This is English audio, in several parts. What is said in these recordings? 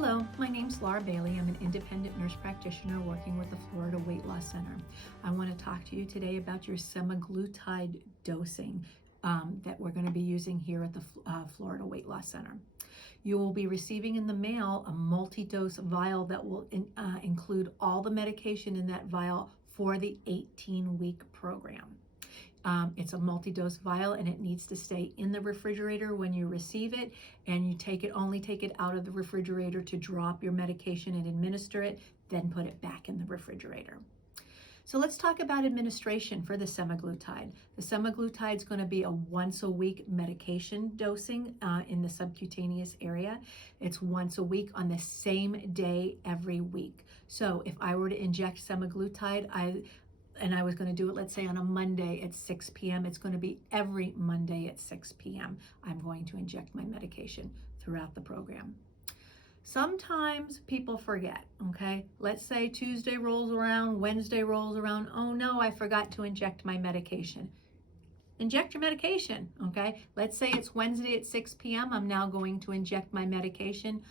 Hello, my name's Laura Bailey. I'm an independent nurse practitioner working with the Florida Weight Loss Center. I want to talk to you today about your semaglutide dosing that we're going to be using here at the Florida Weight Loss Center. You will be receiving in the mail a multi-dose vial that will include all the medication in that vial for the 18-week program. It's a multi-dose vial and it needs to stay in the refrigerator when you receive it, and you only take it out of the refrigerator to drop your medication and administer it, then put it back in the refrigerator. So let's talk about administration for the semaglutide. The semaglutide is going to be a once a week medication dosing in the subcutaneous area. It's once a week on the same day every week. So if I were to inject semaglutide, I was going to do it, let's say, on a Monday at 6 p.m. It's going to be every Monday at 6 p.m. I'm going to inject my medication throughout the program. Sometimes people forget, okay? Let's say Tuesday rolls around, Wednesday rolls around. Oh no, I forgot to inject my medication. Inject your medication, okay? Let's say it's Wednesday at 6 p.m. I'm now going to inject my medication.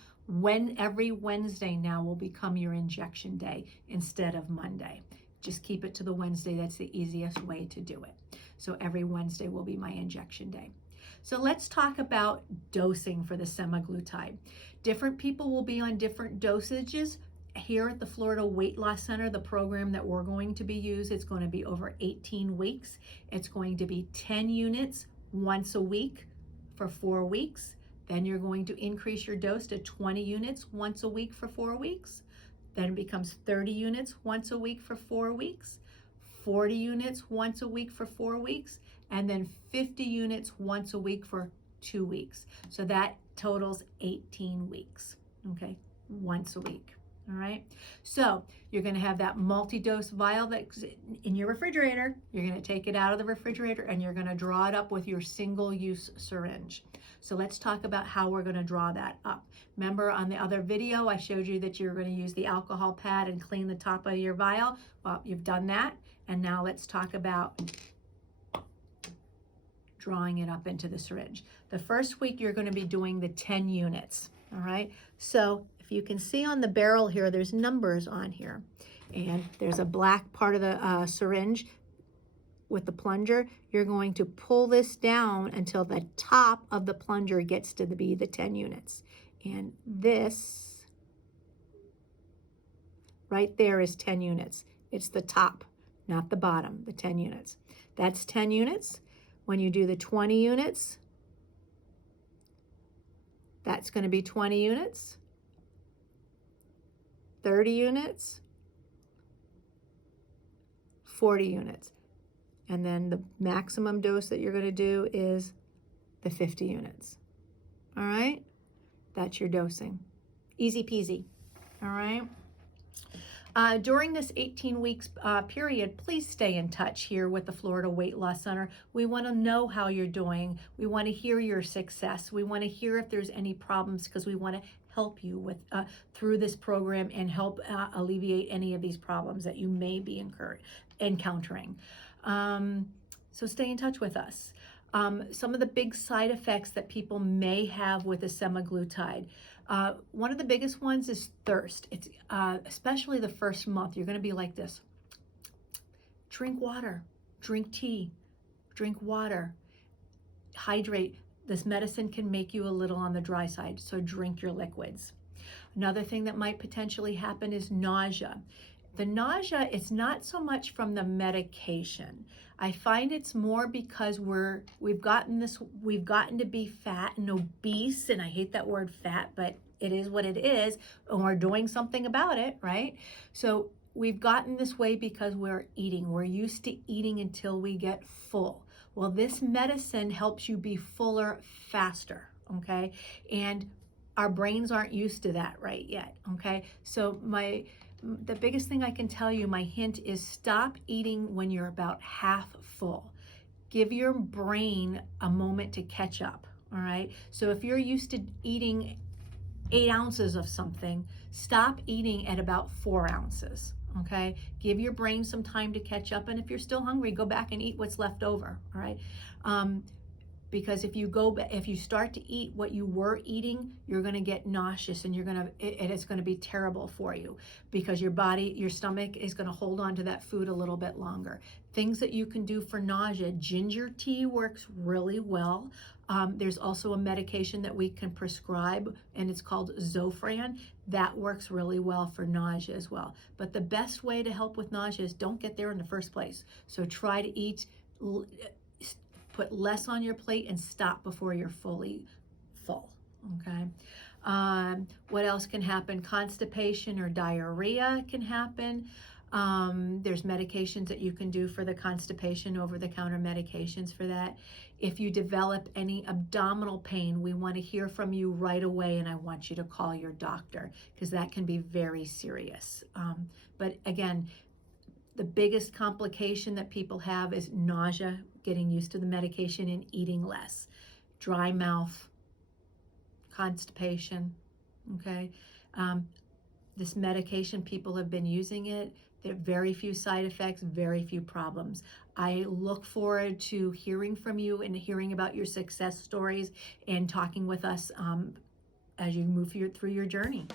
Every Wednesday now will become your injection day instead of Monday. Just keep it to the Wednesday. That's the easiest way to do it. So every Wednesday will be my injection day. So let's talk about dosing for the semaglutide. Different people will be on different dosages. Here at the Florida Weight Loss Center, the program that we're going to be using, it's going to be over 18 weeks. It's going to be 10 units once a week for 4 weeks. Then you're going to increase your dose to 20 units once a week for 4 weeks. Then it becomes 30 units once a week for 4 weeks, 40 units once a week for 4 weeks, and then 50 units once a week for 2 weeks. So that totals 18 weeks, okay, once a week, all right? So you're gonna have that multi-dose vial that's in your refrigerator. You're gonna take it out of the refrigerator and you're gonna draw it up with your single-use syringe. So let's talk about how we're gonna draw that up. Remember on the other video, I showed you that you're gonna use the alcohol pad and clean the top of your vial. Well, you've done that. And now let's talk about drawing it up into the syringe. The first week, you're gonna be doing the 10 units, all right? So if you can see on the barrel here, there's numbers on here. And there's a black part of the syringe with the plunger. You're going to pull this down until the top of the plunger gets to be the 10 units. And this right there is 10 units. It's the top, not the bottom, the 10 units. That's 10 units. When you do the 20 units, that's going to be 20 units, 30 units, 40 units. And then the maximum dose that you're going to do is the 50 units. All right? That's your dosing. Easy peasy. All right? During this 18 weeks period, please stay in touch here with the Florida Weight Loss Center. We want to know how you're doing. We want to hear your success. We want to hear if there's any problems, because we want to help you with through this program and help alleviate any of these problems that you may be encountering. So stay in touch with us. Some of the big side effects that people may have with the semaglutide. One of the biggest ones is thirst. It's especially the first month. You're going to be like this. Drink water, drink tea, drink water, hydrate. This medicine can make you a little on the dry side, so drink your liquids. Another thing that might potentially happen is nausea. The nausea is not so much from the medication. I find it's more because we've gotten to be fat and obese, and I hate that word fat, but it is what it is, and we're doing something about it, right? So we've gotten this way because we're eating. We're used to eating until we get full. Well, this medicine helps you be fuller faster, okay? And our brains aren't used to that right yet, okay? So the biggest thing I can tell you, my hint is stop eating when you're about half full. Give your brain a moment to catch up, all right? So if you're used to eating 8 ounces of something, stop eating at about 4 ounces, okay? Give your brain some time to catch up, and if you're still hungry, go back and eat what's left over, all right? Because if you start to eat what you were eating, you're going to get nauseous, and it's going to be terrible for you, because your stomach is going to hold on to that food a little bit longer. Things that you can do for nausea: ginger tea works really well. There's also a medication that we can prescribe, and it's called Zofran. That works really well for nausea as well. But the best way to help with nausea is don't get there in the first place. So try to eat, put less on your plate, and stop before you're fully full. Okay. What else can happen? Constipation or diarrhea can happen. There's medications that you can do for the constipation, over-the-counter medications for that. If you develop any abdominal pain, we want to hear from you right away, and I want you to call your doctor, because that can be very serious. But again, the biggest complication that people have is nausea, getting used to the medication and eating less. Dry mouth, constipation, okay? This medication, people have been using it. There are very few side effects, very few problems. I look forward to hearing from you and hearing about your success stories and talking with us as you move through your journey.